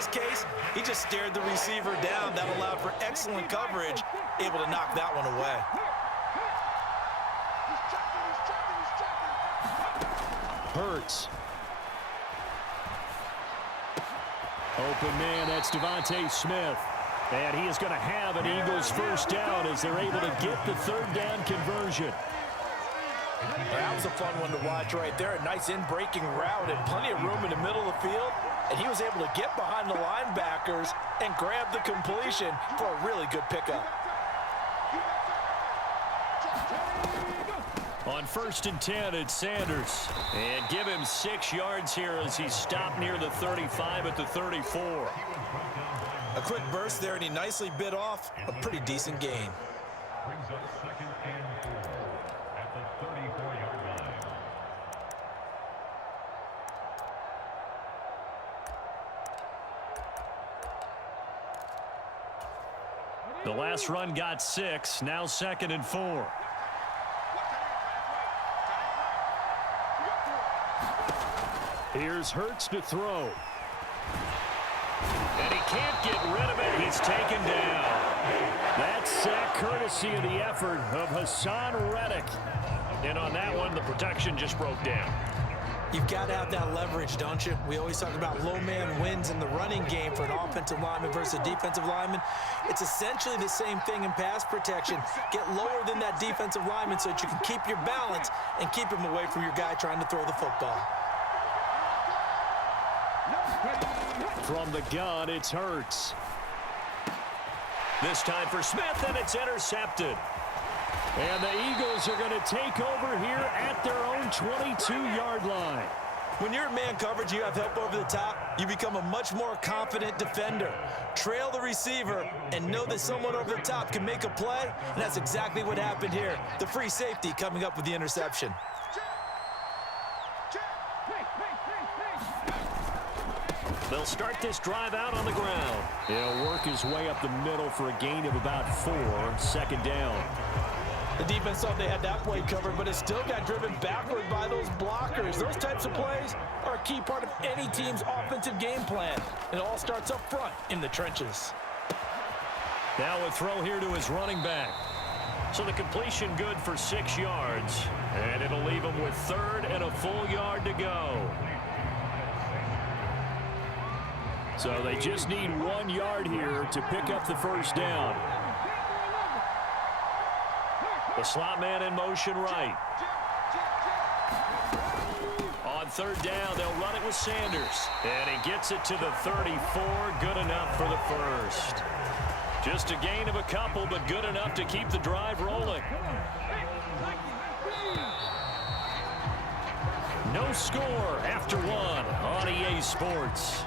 this case, he just stared the receiver down. That allowed for excellent coverage, able to knock that one away. Hurts. Open man, that's Devontae Smith. And he is going to have an Eagles first down as they're able to get the third down conversion. That was a fun one to watch right there. A nice in-breaking route and plenty of room in the middle of the field. And he was able to get behind the linebackers and grab the completion for a really good pickup. On 1st and 10, it's Sanders. And give him 6 yards here as he stopped near the 35 at the 34. A quick burst there, and he nicely bit off a pretty decent gain. Brings up 2nd and 4 at the 34-yard line. The last run got 6, now 2nd and 4. Here's Hurts to throw. And he can't get rid of it. He's taken down. That sack courtesy of the effort of Hassan Reddick. And on that one, the protection just broke down. You've got to have that leverage, don't you? We always talk about low man wins in the running game for an offensive lineman versus a defensive lineman. It's essentially the same thing in pass protection. Get lower than that defensive lineman so that you can keep your balance and keep him away from your guy trying to throw the football. From the gun, it's Hurts. This time for Smith, and it's intercepted. And the Eagles are going to take over here at their own 22-yard line. When you're in man coverage, you have help over the top, you become a much more confident defender. Trail the receiver and know that someone over the top can make a play, and that's exactly what happened here. The free safety coming up with the interception. They'll start this drive out on the ground. He'll work his way up the middle for a gain of about 4, 2nd down. The defense thought they had that play covered, but it still got driven backward by those blockers. Those types of plays are a key part of any team's offensive game plan. It all starts up front in the trenches. Now a throw here to his running back. So the completion good for 6 yards. And it'll leave him with 3rd and a full yard to go. So they just need 1 yard here to pick up the first down. The slot man in motion right. On 3rd down, they'll run it with Sanders. And he gets it to the 34. Good enough for the first. Just a gain of a couple, but good enough to keep the drive rolling. No score after 1 on EA Sports.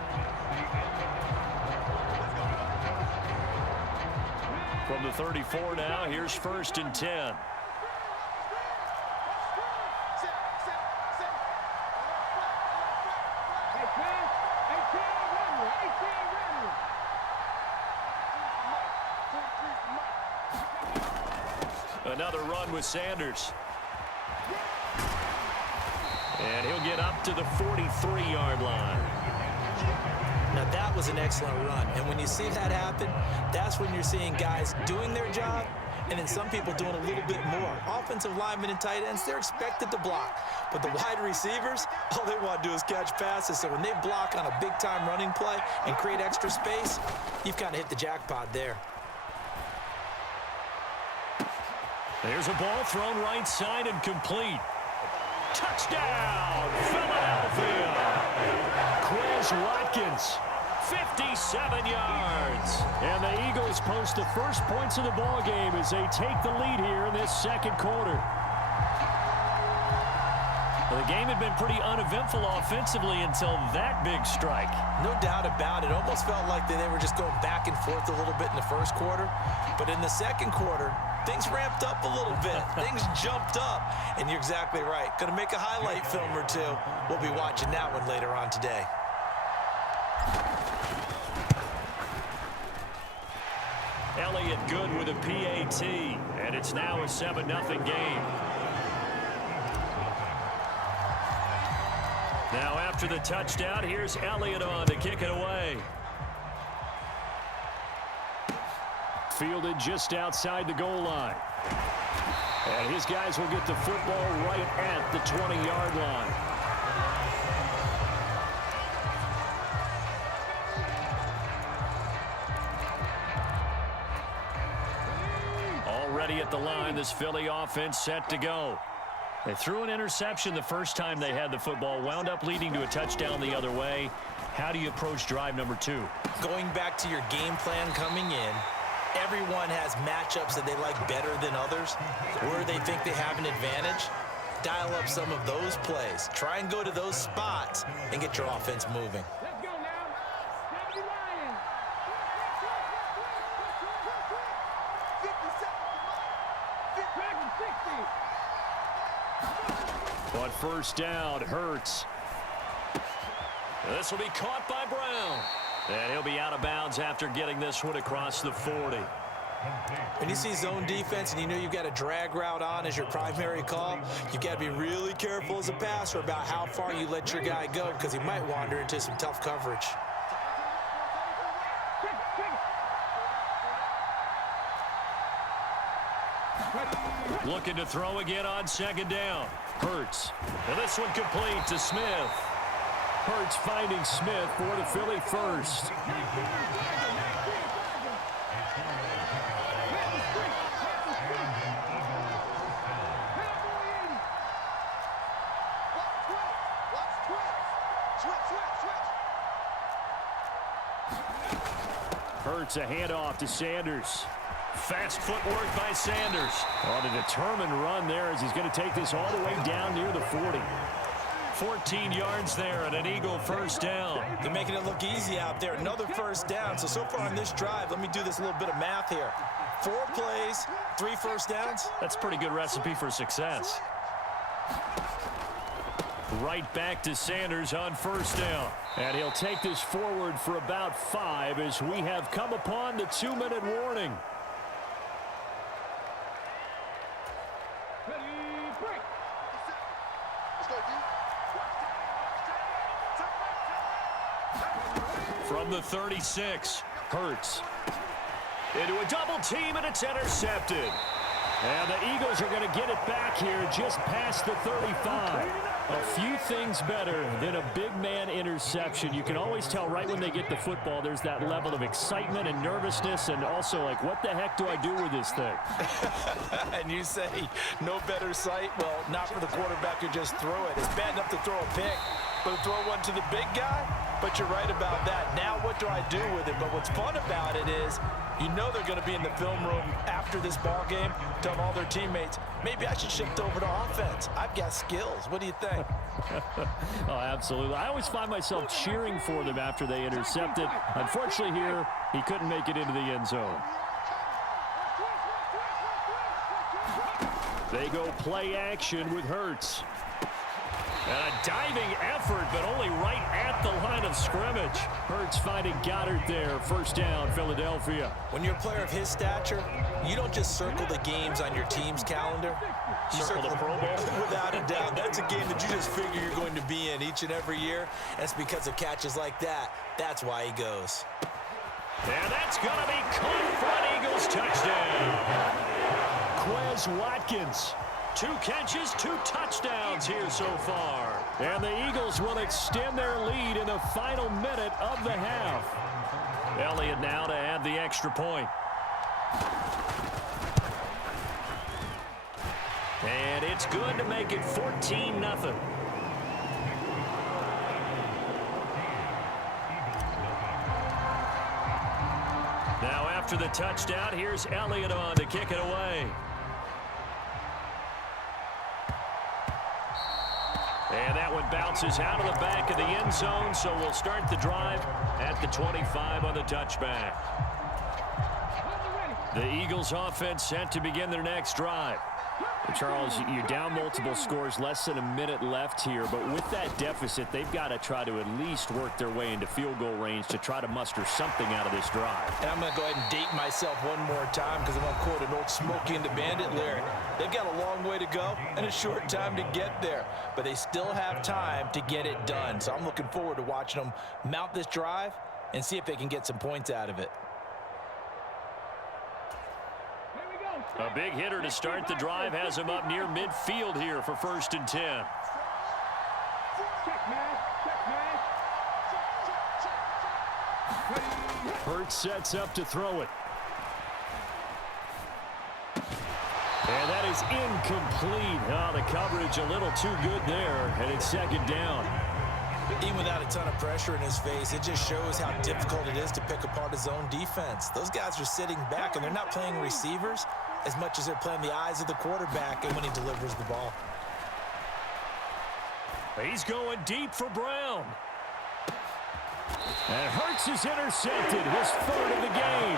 From the 34 now, here's 1st and 10. Another run with Sanders. And he'll get up to the 43-yard line. Now that was an excellent run, and when you see that happen, that's when you're seeing guys doing their job and then some people doing a little bit more. Offensive linemen and tight ends, they're expected to block, but the wide receivers, all they want to do is catch passes. So when they block on a big-time running play and create extra space, you've kind of hit the jackpot there. There's a ball thrown right side and complete. Touchdown, Philadelphia! Quez Watkins, 57 yards. And the Eagles post the first points of the ball game as they take the lead here in this 2nd quarter. Well, the game had been pretty uneventful offensively until that big strike. No doubt about it. Almost felt like they were just going back and forth a little bit in the 1st quarter. But in the 2nd quarter, things ramped up a little bit. Things jumped up. And you're exactly right. Going to make a highlight film or two. We'll be watching that one later on today. Elliott good with a PAT. And it's now a 7-0 game. Now after the touchdown, here's Elliott on to kick it away. fielded just outside the goal line. And his guys will get the football right at the 20-yard line. Already at the line, this Philly offense set to go. They threw an interception the first time they had the football, wound up leading to a touchdown the other way. How do you approach drive number 2? Going back to your game plan coming in, everyone has matchups that they like better than others. Where they think they have an advantage, dial up some of those plays. Try and go to those spots and get your offense moving. But first down, Hurts. This will be caught by Brown. And he'll be out of bounds after getting this one across the 40. When you see zone defense and you know you've got a drag route on as your primary call, you've got to be really careful as a passer about how far you let your guy go because he might wander into some tough coverage. Looking to throw again on second down. Hurts. And this one complete to Smith. Hurts finding Smith for the Philly first. Hurts a handoff to Sanders. Fast footwork by Sanders. On a determined run there as he's going to take this all the way down near the 40. 14 yards there and an Eagle first down. They're making it look easy out there. Another first down. So far on this drive, let me do this little bit of math here. 4 plays, 3 first downs. That's a pretty good recipe for success. Right back to Sanders on first down. And he'll take this forward for about 5 as we have come upon the 2-minute warning. From the 36, Hurts. Into a double team, and it's intercepted. And the Eagles are going to get it back here just past the 35. A few things better than a big man interception. You can always tell right when they get the football, there's that level of excitement and nervousness, and also like, what the heck do I do with this thing? And you say, no better sight? Well, not for the quarterback who just threw it. It's bad enough to throw a pick, but to throw one to the big guy? But you're right about that. Now what do I do with it? But what's fun about it is you know they're going to be in the film room after this ball game telling all their teammates, maybe I should shift over to offense. I've got skills. What do you think? Oh, absolutely. I always find myself cheering for them after they intercepted. Unfortunately here, he couldn't make it into the end zone. They go play action with Hurts. And a diving effort, but only right at the line of scrimmage. Hurts finding Goddard there. First down, Philadelphia. When you're a player of his stature, you don't just circle the games on your team's calendar. You circle the Pro Bowl? Without a doubt. That's a game that you just figure you're going to be in each and every year. That's because of catches like that. That's why he goes. And that's going to be caught for an Eagles touchdown. Quez Watkins. 2 catches, 2 touchdowns here so far. And the Eagles will extend their lead in the final minute of the half. Elliott now to add the extra point. And it's good to make it 14-0. Now after the touchdown, here's Elliott on to kick it away. And that one bounces out of the back of the end zone, so we'll start the drive at the 25 on the touchback. The Eagles offense set to begin their next drive. Charles, you're down multiple scores, less than a minute left here, but with that deficit, they've got to try to at least work their way into field goal range to try to muster something out of this drive. And I'm going to go ahead and date myself one more time because I'm going to quote an old Smokey and the Bandit lyric. They've got a long way to go and a short time to get there, but they still have time to get it done. So I'm looking forward to watching them mount this drive and see if they can get some points out of it. A big hitter to start the drive has him up near midfield here for 1st and 10. Hurts sets up to throw it. And that is incomplete. Oh, the coverage a little too good there, and it's 2nd down. Even without a ton of pressure in his face, it just shows how difficult it is to pick apart his own defense. Those guys are sitting back, and they're not playing receivers as much as they're playing the eyes of the quarterback and when he delivers the ball. He's going deep for Brown. And Hurts is intercepted, his 3rd of the game.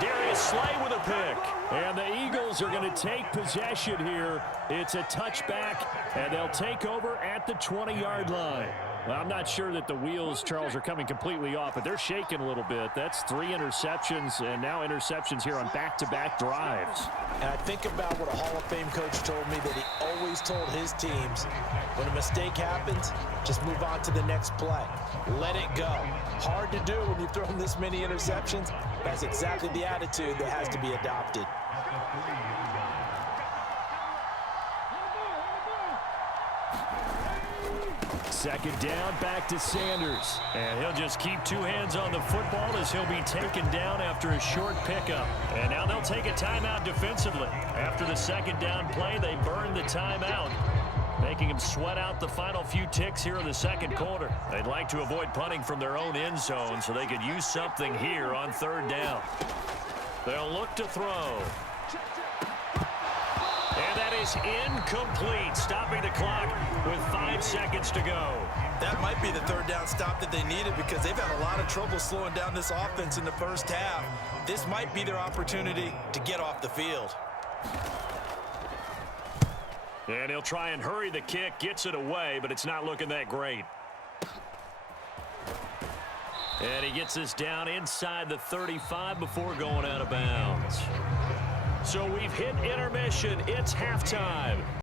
Darius Slay with a pick. And the Eagles are going to take possession here. It's a touchback, and they'll take over at the 20-yard line. Well, I'm not sure that the wheels, Charles, are coming completely off, but they're shaking a little bit. That's 3 interceptions, and now interceptions here on back-to-back drives. And I think about what a Hall of Fame coach told me, that he always told his teams, when a mistake happens, just move on to the next play. Let it go. Hard to do when you've thrown this many interceptions. That's exactly the attitude that has to be adopted. 2nd down, back to Sanders. And he'll just keep 2 hands on the football as he'll be taken down after a short pickup. And now they'll take a timeout defensively. After the 2nd down play, they burn the timeout, making him sweat out the final few ticks here in the 2nd quarter. They'd like to avoid punting from their own end zone so they could use something here on 3rd down. They'll look to throw. And that is incomplete, stopping the clock with 5 seconds to go. That might be the 3rd down stop that they needed, because they've had a lot of trouble slowing down this offense in the first half. This might be their opportunity to get off the field. And he'll try and hurry the kick, gets it away, but it's not looking that great. And he gets us down inside the 35 before going out of bounds. So we've hit intermission. It's halftime.